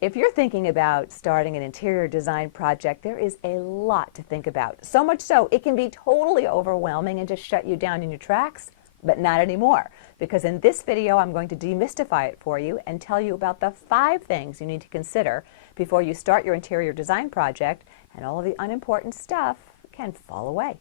If you're thinking about starting an interior design project, there is a lot to think about. So much so, it can be totally overwhelming and just shut you down in your tracks, but not anymore. Because in this video, I'm going to demystify it for you and tell you about the 5 things you need to consider before you start your interior design project, and all of the unimportant stuff can fall away.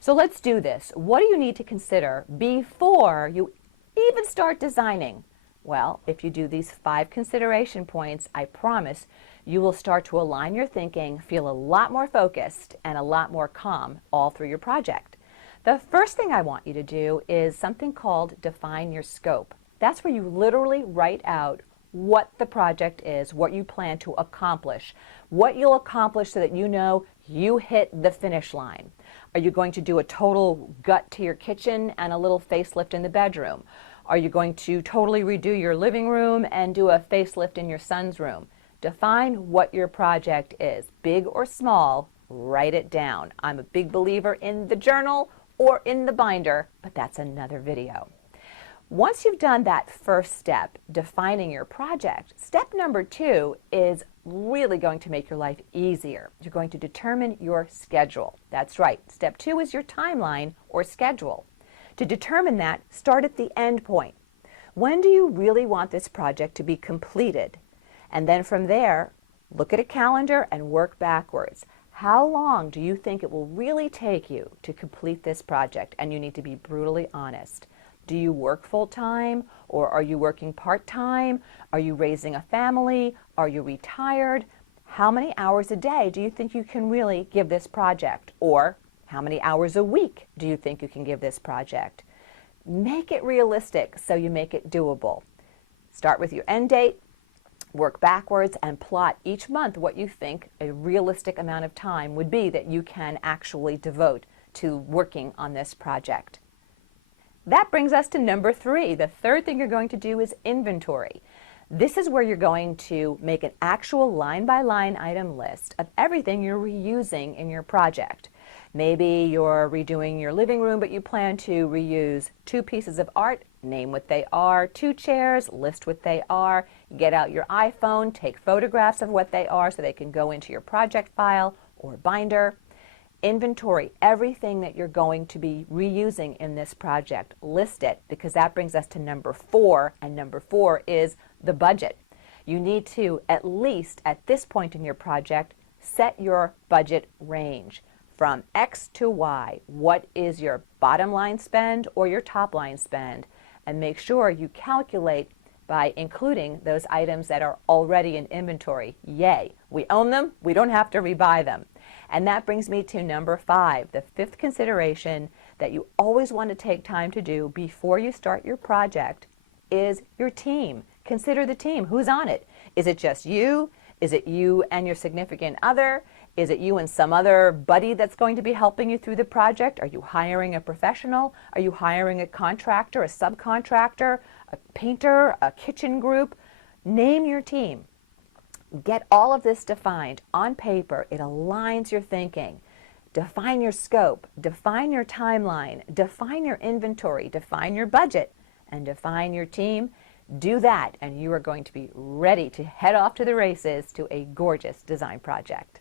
So let's do this. What do you need to consider before you even start designing? Well, if you do these 5 consideration points, I promise you will start to align your thinking, feel a lot more focused, and a lot more calm all through your project. The first thing I want you to do is something called define your scope. That's where you literally write out what the project is, what you plan to accomplish, what you'll accomplish so that you know you hit the finish line. Are you going to do a total gut to your kitchen and a little facelift in the bedroom? Are you going to totally redo your living room and do a facelift in your son's room? Define what your project is, big or small. Write it down. I'm a big believer in the journal or in the binder, but that's another video. Once you've done that first step, defining your project, step number 2 is really going to make your life easier. You're going to determine your schedule. That's right. Step 2 is your timeline or schedule. To determine that, start at the end point. When do you really want this project to be completed? And then from there, look at a calendar and work backwards. How long do you think it will really take you to complete this project? And you need to be brutally honest. Do you work full-time, or are you working part-time? Are you raising a family? Are you retired? How many hours a day do you think you can really give this project? Or how many hours a week do you think you can give this project? Make it realistic so you make it doable. Start with your end date, work backwards, and plot each month what you think a realistic amount of time would be that you can actually devote to working on this project. That brings us to number 3. The third thing you're going to do is inventory. This is where you're going to make an actual line-by-line item list of everything you're reusing in your project. Maybe you're redoing your living room, but you plan to reuse 2 pieces of art. Name what they are. 2 chairs, list what they are. Get out your iPhone, take photographs of what they are so they can go into your project file or binder. Inventory everything that you're going to be reusing in this project. List it, because that brings us to number 4, and number 4 is the budget. You need to, at least at this point in your project, set your budget range from X to Y. What is your bottom line spend or your top line spend? And make sure you calculate by including those items that are already in inventory. Yay, we own them, we don't have to rebuy them. And that brings me to number 5, the 5th consideration that you always want to take time to do before you start your project is your team. Consider the team. Who's on it? Is it just you? Is it you and your significant other? Is it you and some other buddy that's going to be helping you through the project? Are you hiring a professional? Are you hiring a contractor, a subcontractor, a painter, a kitchen group? Name your team. Get all of this defined on paper. It aligns your thinking. Define your scope, define your timeline, define your inventory, define your budget, and define your team. Do that, and you are going to be ready to head off to the races to a gorgeous design project.